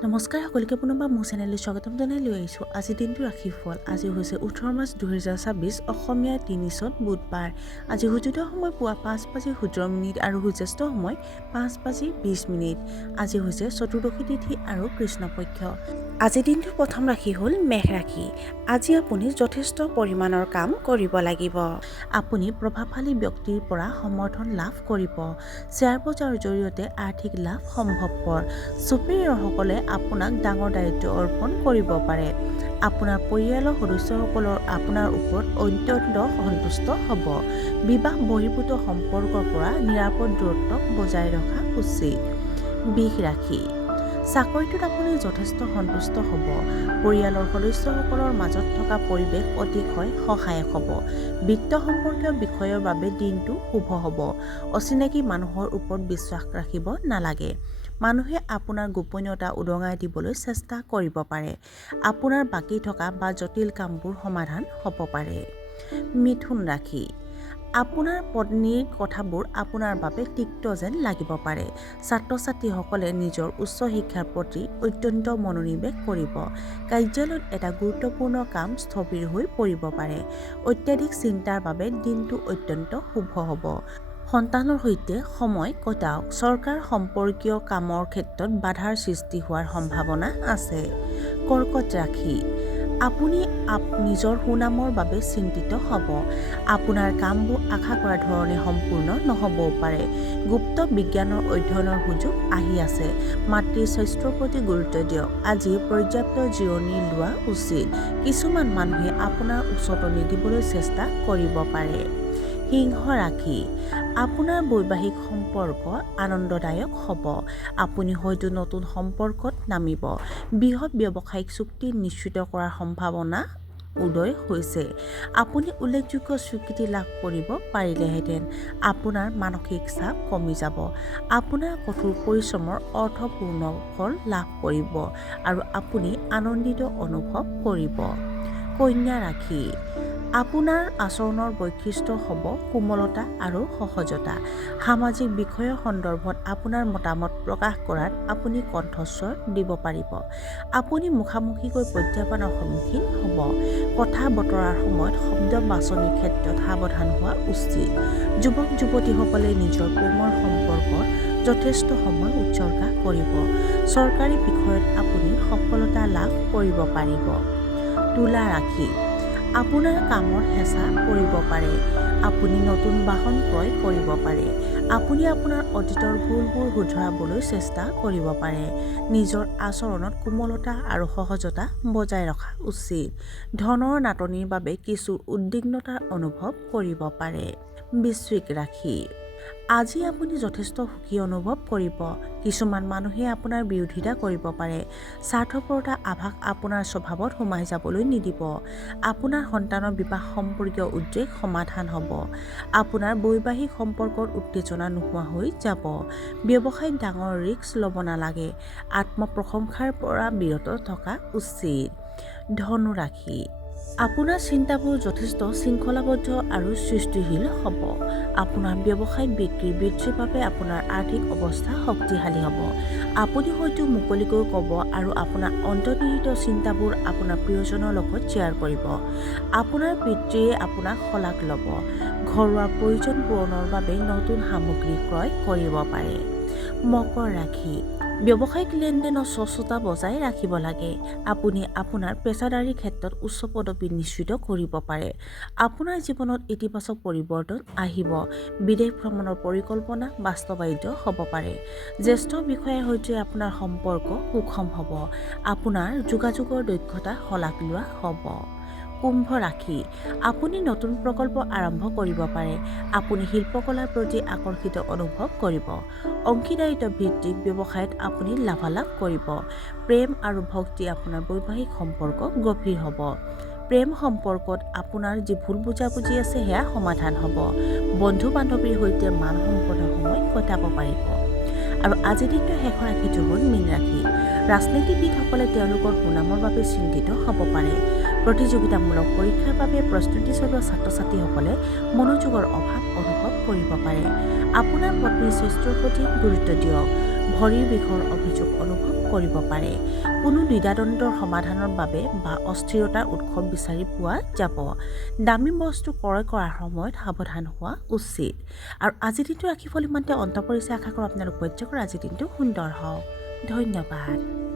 নমস্কাৰ সকলোকে পুনৰবাৰ মোৰ চেনেললৈ স্বাগতম জনাই লৈ আহিছোঁ। আজি দিনটো ৰাশিৰ ফল। আজি হৈছে 18 মাৰ্চ 2026 অসমীয়া 3 চন বুধবাৰ। আজি সূৰ্যোদয় সময় পুৱা 5:17 আৰু সূৰ্যাস্ত সময় 5:20। আজি হৈছে চতুৰ্দশী তিথি আৰু কৃষ্ণপক্ষ। আজি দিনটোৰ প্ৰথম ৰাশি হ'ল মেষ ৰাশি। আজি আপুনি যথেষ্ট পৰিমাণৰ কাম কৰিব লাগিব। আপুনি প্ৰভাৱশালী ব্যক্তিৰ পৰা সমৰ্থন লাভ কৰিব। শ্বেয়াৰ বজাৰৰ জৰিয়তে আৰ্থিক লাভ সম্ভৱপৰ। চুপিৰিয়ৰসকলে আপোনাক ডাঙৰ দায়িত্ব অৰ্পণ কৰিব পাৰে। আপোনাৰ পৰিয়ালৰ সদস্যসকলৰ আপোনাৰ ওপৰত অত্যন্ত সন্তুষ্ট হ'ব। বিবাহ বহিৰ্ভূত সম্পৰ্কৰ পৰা নিৰাপদ দূৰত্ব বজাই ৰখা উচিত। বৃষ ৰাশি। চাকৰিটোত আপুনি যথেষ্ট সন্তুষ্ট হ'ব। পৰিয়ালৰ সদস্যসকলৰ মাজত থকা পৰিৱেশ অতিশয় সহায়ক হ'ব। বিত্ত সম্পৰ্কীয় বিষয়ৰ বাবে দিনটো শুভ হ'ব। অচিনাকি মানুহৰ ওপৰত বিশ্বাস ৰাখিব নালাগে। মানুহে আপোনাৰ গোপনীয়তা উদঙাই দিবলৈ চেষ্টা কৰিব পাৰে। আপোনাৰ বাকী থকা বা জটিল কামবোৰ সমাধান হ'ব পাৰে। মিথুন ৰাশি। আপোনাৰ পত্নীৰ কথাবোৰ আপোনাৰ বাবে তিক্ত যেন লাগিব পাৰে। ছাত্ৰ-ছাত্ৰীসকলে নিজৰ উচ্চ শিক্ষাৰ প্ৰতি অত্যন্ত মনোনিৱেশ কৰিব। কাৰ্যালয়ত এটা গুৰুত্বপূৰ্ণ কাম স্থবিৰ হৈ পৰিব পাৰে। অত্যাধিক চিন্তাৰ বাবে দিনটো অত্যন্ত শুভ হ'ব। সন্তানৰ সৈতে সময় কটাওক। চৰকাৰ সম্পৰ্কীয় কামৰ ক্ষেত্ৰত বাধাৰ সৃষ্টি হোৱাৰ সম্ভাৱনা আছে। কৰ্কট ৰাশি। আপুনি নিজৰ সুনামৰ বাবে চিন্তিত হ'ব। আপোনাৰ কামবোৰ আশা কৰা ধৰণে সম্পূৰ্ণ নহ'বও পাৰে। গুপ্ত বিজ্ঞানৰ অধ্যয়নৰ সুযোগ আহি আছে। মাতৃৰ স্বাস্থ্যৰ প্ৰতি গুৰুত্ব দিয়ক। আজি পৰ্যাপ্ত জিৰণি লোৱা উচিত। কিছুমান মানুহে আপোনাৰ উচতনি দিবলৈ চেষ্টা কৰিব পাৰে। সিংহ ৰাশি। আপোনাৰ বৈবাহিক সম্পৰ্ক আনন্দদায়ক হ'ব। আপুনি হয়তো নতুন সম্পৰ্কত নামিব। বৃহৎ ব্যৱসায়িক চুক্তি নিশ্চিত কৰাৰ সম্ভাৱনা উদয় হৈছে। আপুনি উল্লেখযোগ্য স্বীকৃতি লাভ কৰিব পাৰিলেহেঁতেন। আপোনাৰ মানসিক চাপ কমি যাব। আপোনাৰ কঠোৰ পৰিশ্ৰমৰ অৰ্থপূৰ্ণ ফল লাভ কৰিব আৰু আপুনি আনন্দিত অনুভৱ কৰিব। কন্যা ৰাশি। আপোনাৰ আচৰণৰ বৈশিষ্ট্য হ'ব কোমলতা আৰু সহজতা। সামাজিক বিষয়ৰ সন্দৰ্ভত আপোনাৰ মতামত প্ৰকাশ কৰাত আপুনি কণ্ঠস্বৰ দিব পাৰিব। আপুনি মুখামুখিকৈ প্ৰত্যাহ্বানৰ সন্মুখীন হ'ব। কথা বতৰাৰ সময়ত শব্দ বাছনিৰ ক্ষেত্ৰত সাৱধান হোৱা উচিত। যুৱক-যুৱতীসকলে নিজৰ প্ৰেমৰ সম্পৰ্কত যথেষ্ট সময় উৎসৰ্গা কৰিব। চৰকাৰী বিষয়ত আপুনি সফলতা লাভ কৰিব পাৰিব। তুলা ৰাশি। আপোনাৰ কামৰ হেঁচা পৰিব পাৰে। আপুনি নতুন বাহন ক্ৰয় কৰিব পাৰে। আপুনি আপোনাৰ অতীতৰ ভুলবোৰ শুধৰাবলৈ চেষ্টা কৰিব পাৰে। নিজৰ আচৰণত কোমলতা আৰু সহজতা বজাই ৰখা উচিত। ধনৰ নাটনিৰ বাবে কিছু উদ্বিগ্নতাৰ অনুভৱ কৰিব পাৰে। বৃশ্চিক ৰাশি। আজি আপুনি যথেষ্ট সুখী অনুভৱ কৰিব। কিছুমান মানুহে আপোনাৰ বিৰোধিতা কৰিব পাৰে। স্বাৰ্থপৰতাৰ আভাস আপোনাৰ স্বভাৱত সোমাই যাবলৈ নিদিব। আপোনাৰ সন্তানৰ বিবাহ সম্পৰ্কীয় উদ্বেগ সমাধান হ'ব। আপোনাৰ বৈবাহিক সম্পৰ্কত উত্তেজনা নোহোৱা হৈ যাব। ব্যৱসায়ত ডাঙৰ ৰিস্ক ল'ব নালাগে। আত্মপ্ৰশংসাৰ পৰা বিৰত থকা উচিত। ধনু ৰাশি। আপোনাৰ চিন্তাবোৰ যথেষ্ট শৃংখলাবদ্ধ আৰু সৃষ্টিশীল হ'ব। আপোনাৰ ব্যৱসায়িক বিক্ৰী বৃদ্ধিৰ বাবে আপোনাৰ আৰ্থিক অৱস্থা শক্তিশালী হ'ব। আপুনি হয়তো মুকলিকৈ ক'ব আৰু আপোনাৰ অন্তৰ্নিহিত চিন্তাবোৰ আপোনাৰ প্ৰিয়জনৰ লগত শ্বেয়াৰ কৰিব। আপোনাৰ পিতৃয়ে আপোনাক শলাগ ল'ব। ঘৰুৱা প্ৰয়োজন পূৰণৰ বাবে নতুন সামগ্ৰী ক্ৰয় কৰিব পাৰে। মকৰ ৰাশি। ব্যৱসায়িক লেনদেনৰ স্বচ্ছতা বজাই ৰাখিব লাগে। আপুনি আপোনাৰ পেছাদাৰী ক্ষেত্ৰত উচ্চ পদবী নিশ্চিত কৰিব পাৰে। আপোনাৰ জীৱনত ইতিবাচক পৰিৱৰ্তন আহিব। বিদেশ ভ্ৰমণৰ পৰিকল্পনা বাস্তৱায়িত হ'ব পাৰে। জ্যেষ্ঠ বিষয়াৰ সৈতে আপোনাৰ সম্পৰ্ক সুষম হ'ব। আপোনাৰ যোগাযোগৰ দক্ষতা শলাগ লোৱা হ'ব। কুম্ভ ৰাশি। আপুনি নতুন প্ৰকল্প আৰম্ভ কৰিব পাৰে। আপুনি শিল্পকলাৰ প্ৰতি আকৰ্ষিত অনুভৱ কৰিব। অংশীদাৰিত্ব ভিত্তিক ব্যৱসায়ত আপুনি লাভালাভ কৰিব। প্ৰেম আৰু ভক্তি আপোনাৰ বৈবাহিক সম্পৰ্ক গভীৰ হ'ব। প্ৰেম সম্পৰ্কত আপোনাৰ যি ভুল বুজাবুজি আছে সেয়া সমাধান হ'ব। বন্ধু-বান্ধৱীৰ সৈতে মান সম্পন্ন সময় কটাব পাৰিব। আৰু আজিৰ দিনটোৰ শেষৰ ৰাশিটো হ'ল মীন ৰাশি। ৰাজনীতিবিদসকলে তেওঁলোকৰ সুনামৰ বাবে চিন্তিত হ'ব পাৰে। প্ৰতিযোগিতামূলক পৰীক্ষাৰ বাবে প্ৰস্তুতি চলোৱা ছাত্ৰ-ছাত্ৰীসকলে মনোযোগৰ অভাৱ অনুভৱ কৰিব পাৰে। আপোনাৰ পত্নীৰ স্বাস্থ্যৰ প্ৰতি গুৰুত্ব দিয়ক। ভৰিৰ বিষৰ অভিযোগ অনুভৱ কৰিব পাৰে। কোনো দ্বিধাদ্বন্দ্বৰ সমাধানৰ বাবে বা অস্থিৰতাৰ উৎস বিচাৰি পোৱা যাব। দামী বস্তু ক্ৰয় কৰাৰ সময়ত সাৱধান হোৱা উচিত। আৰু আজিৰ দিনটো ৰাশিফল ইমানতে অন্ত পৰিছে। আশা কৰোঁ আপোনালোক উপভোগ আজিৰ দিনটো সুন্দৰ হওক। ধন্যবাদ।